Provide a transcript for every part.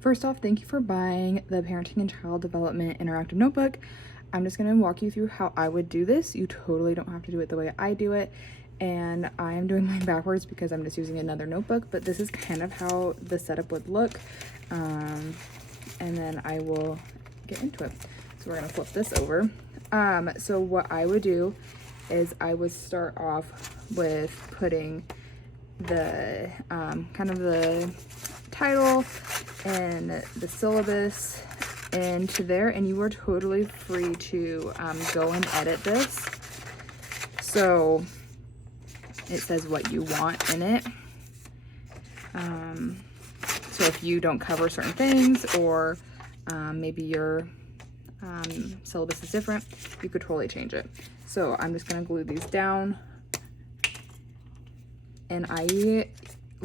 First off, thank you for buying the Parenting and Child Development Interactive Notebook. I'm just going to walk you through how I would do this. You totally don't have to do it the way I do it. And I am doing mine backwards because I'm just using another notebook, but this is kind of how the setup would look. And then I will get into it. So we're going to flip this over. So what I would do is I would start off with putting the kind of the title and the syllabus into there, and you are totally free to go and edit this. So it says what you want in it. So if you don't cover certain things, or maybe your syllabus is different, you could totally change it. So I'm just gonna glue these down, and I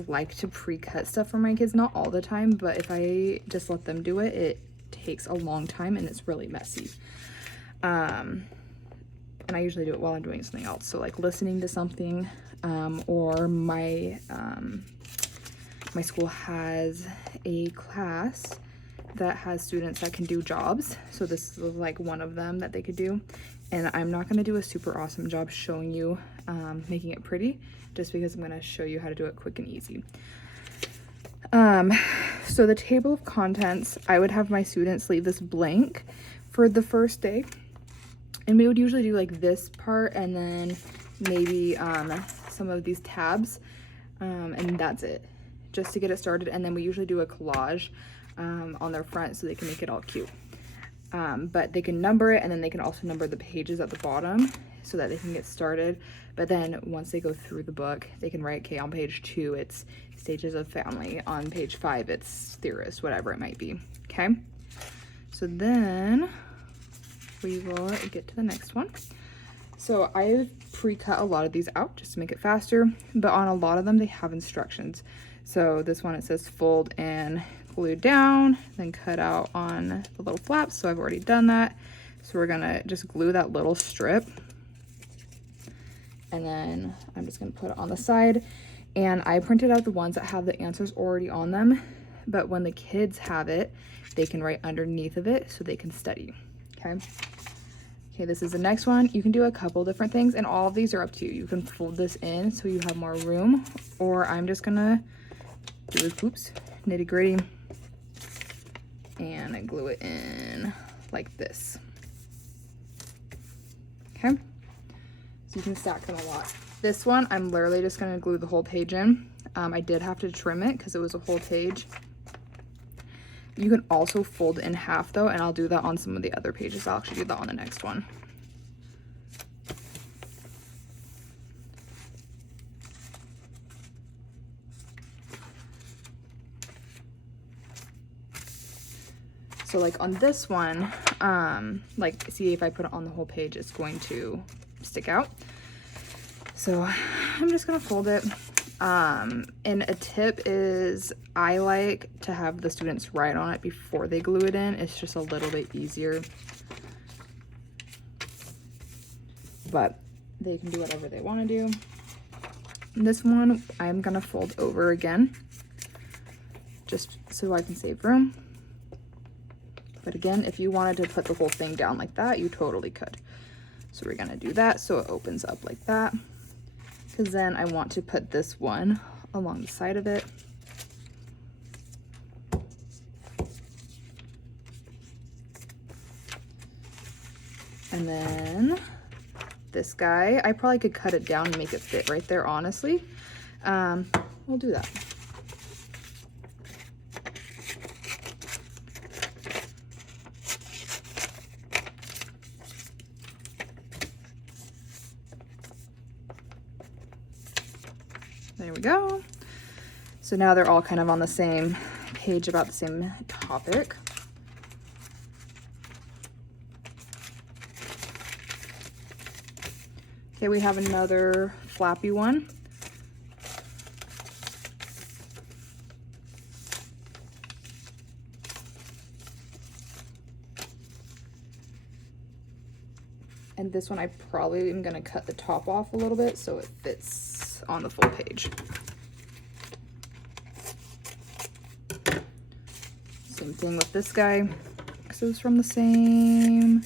like to pre-cut stuff for my kids, not all the time, but if I just let them do it, it takes a long time and it's really messy. And I usually do it while I'm doing something else, so like listening to something, or my my school has a class that has students that can do jobs, so this is like one of them that they could do. And I'm not going to do a super awesome job showing you making it pretty, just because I'm going to show you how to do it quick and easy. So the table of contents, I would have my students leave this blank for the first day, and we would usually do like this part and then maybe some of these tabs, and that's it, just to get it started. And then we usually do a collage on their front so they can make it all cute. But they can number it, and then they can also number the pages at the bottom so that they can get started. But then once they go through the book, they can write, okay, on page 2 it's stages of family, on page 5 it's theorist, whatever it might be. Okay, so then we will get to the next one. So I've pre-cut a lot of these out just to make it faster, but on a lot of them they have instructions. So this one, it says fold and glue down, then cut out on the little flaps, so I've already done that. So we're gonna just glue that little strip, and then I'm just gonna put it on the side. And I printed out the ones that have the answers already on them, but when the kids have it, they can write underneath of it so they can study. Okay, this is the next one. You can do a couple different things, and all of these are up to you. You can fold this in so you have more room, or I'm just gonna do it, oops, nitty gritty, and glue it in like this. Okay, so you can stack them a lot. This one, I'm literally just gonna glue the whole page in. I did have to trim it because it was a whole page. You can also fold it in half though, and I'll do that on some of the other pages. I'll actually do that on the next one. So like on this one, like see, if I put it on the whole page, it's going to stick out. So I'm just gonna fold it. And a tip is I like to have the students write on it before they glue it in. It's just a little bit easier, but they can do whatever they want to do. And this one I'm gonna fold over again, just so I can save room. But again, if you wanted to put the whole thing down like that, you totally could. So we're gonna do that so it opens up like that, because then I want to put this one along the side of it. And then this guy, I probably could cut it down and make it fit right there, honestly. We'll do that. There we go. So now they're all kind of on the same page about the same topic. Okay, we have another flappy one. And this one I probably am gonna cut the top off a little bit so it fits on the full page. Same thing with this guy, because it was from the same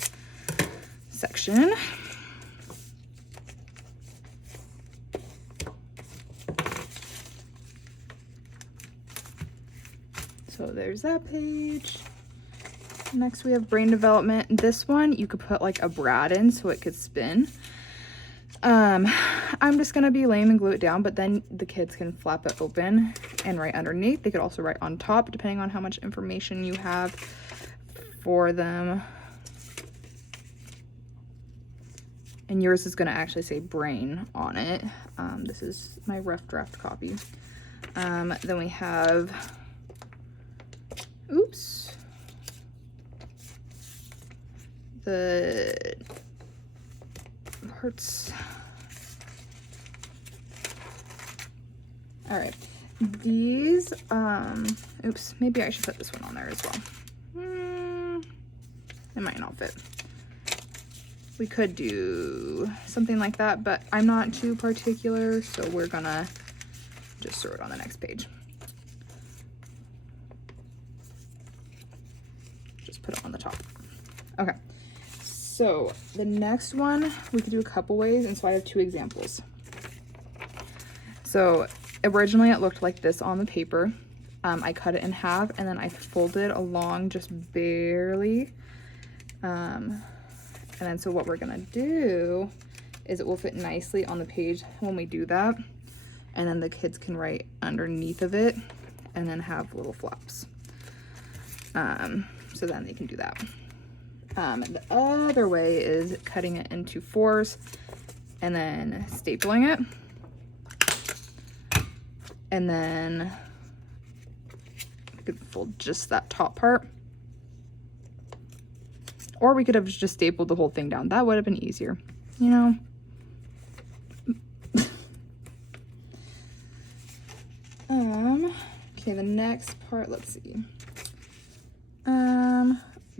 section. So there's that page. Next we have brain development. This one you could put like a brad in so it could spin. I'm just gonna be lame and glue it down, but then the kids can flap it open and write underneath. They could also write on top depending on how much information you have for them. And yours is gonna actually say brain on it. This is my rough draft copy. Then we have, oops, the parts. All right, these, oops, maybe I should put this one on there as well. It might not fit. We could do something like that, but I'm not too particular, so we're gonna just throw it on the next page. Just put it on the top. Okay, so the next one, we could do a couple ways, and so I have two examples. So originally it looked like this on the paper. I cut it in half, and then I folded along just barely. And then so what we're gonna do is it will fit nicely on the page when we do that. And then the kids can write underneath of it and then have little flaps. So then they can do that. The other way is cutting it into 4s and then stapling it. And then we could fold just that top part. Or we could have just stapled the whole thing down. That would have been easier, you know? Okay, the next part, let's see.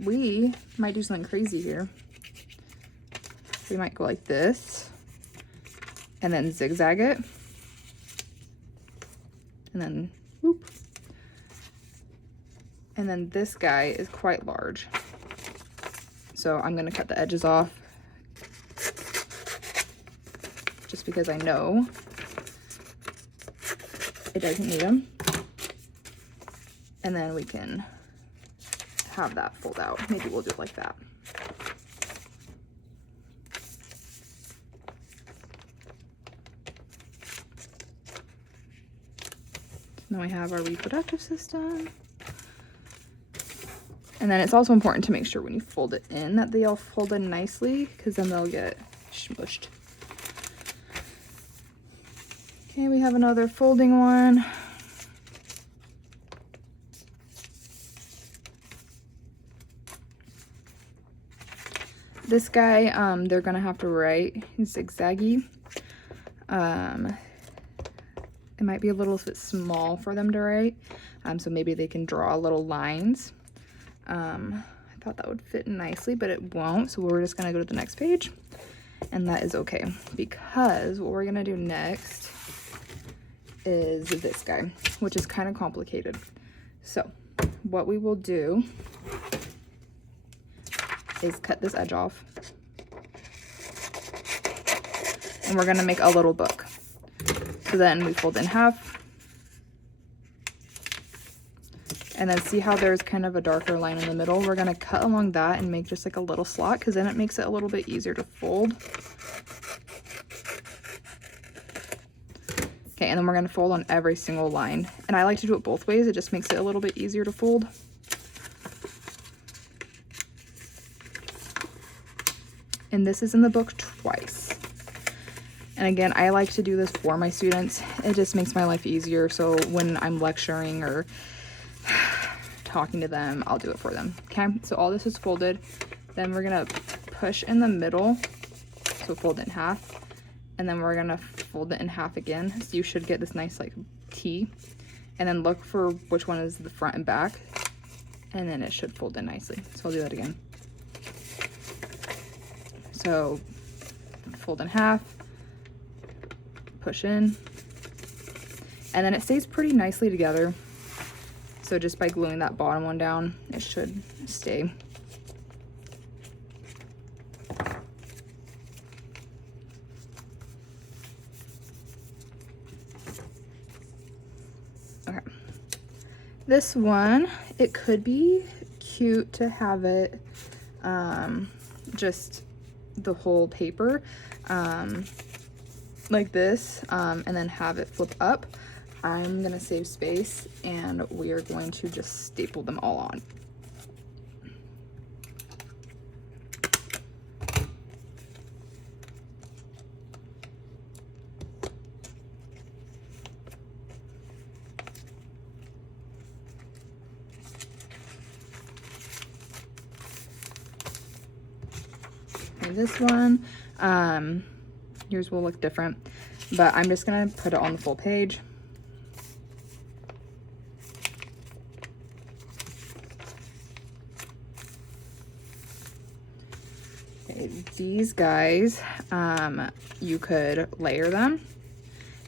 We might do something crazy here. We might go like this and then zigzag it. And then, whoop. And then this guy is quite large. So I'm gonna cut the edges off just because I know it doesn't need them. And then we can have that fold out. Maybe we'll do it like that. Now we have our reproductive system. And then it's also important to make sure when you fold it in that they all fold in nicely, because then they'll get smushed. Okay, we have another folding one. This guy, they're gonna have to write zigzaggy. It might be a little bit small for them to write, so maybe they can draw little lines. I thought that would fit nicely, but it won't, so we're just gonna go to the next page, and that is okay, because what we're gonna do next is this guy, which is kind of complicated. So what we will do is cut this edge off, and we're gonna make a little book. So then we fold in half, and then see how there's kind of a darker line in the middle. We're gonna cut along that and make just like a little slot, because then it makes it a little bit easier to fold. Okay, and then we're gonna fold on every single line. And I like to do it both ways. It just makes it a little bit easier to fold. And this is in the book twice. And again, I like to do this for my students. It just makes my life easier. So when I'm lecturing or talking to them, I'll do it for them. Okay, so all this is folded. Then we're gonna push in the middle, so fold it in half, and then we're gonna fold it in half again. So you should get this nice like T, and then look for which one is the front and back, and then it should fold in nicely. So I'll do that again. So fold in half, push in, and then it stays pretty nicely together. So just by gluing that bottom one down, it should stay. Okay. This one, it could be cute to have it just the whole paper like this, and then have it flip up. I'm gonna save space and we are going to just staple them all on. And this one, yours will look different, but I'm just gonna put it on the full page. Okay, these guys, you could layer them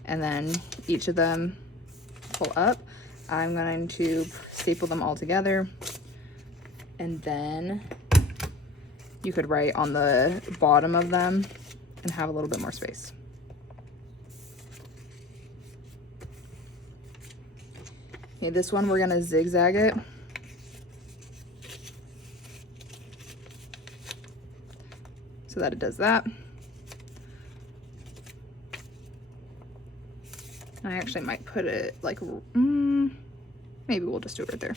and then each of them pull up. I'm going to staple them all together, and then you could write on the bottom of them and have a little bit more space. Okay, this one we're gonna zigzag it. So that it does that. I actually might put it like, maybe we'll just do it right there.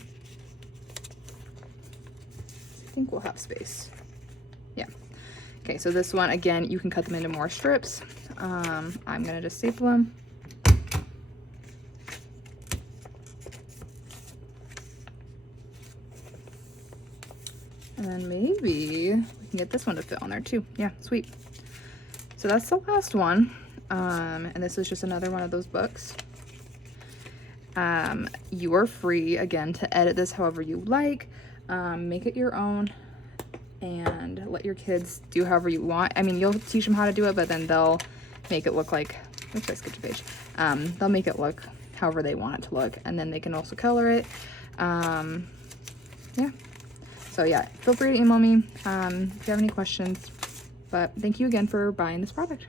I think we'll have space. Yeah. Okay, so this one, again, you can cut them into more strips. I'm gonna just staple them. And then maybe we can get this one to fit on there too. Yeah, sweet. So that's the last one. And this is just another one of those books. You are free, again, to edit this however you like. Make it your own and let your kids do however you want. I mean, you'll teach them how to do it, but then they'll make it look like, oops, I skipped a page. They'll make it look however they want it to look, and then they can also color it. Yeah. So yeah, feel free to email me if you have any questions. But thank you again for buying this product.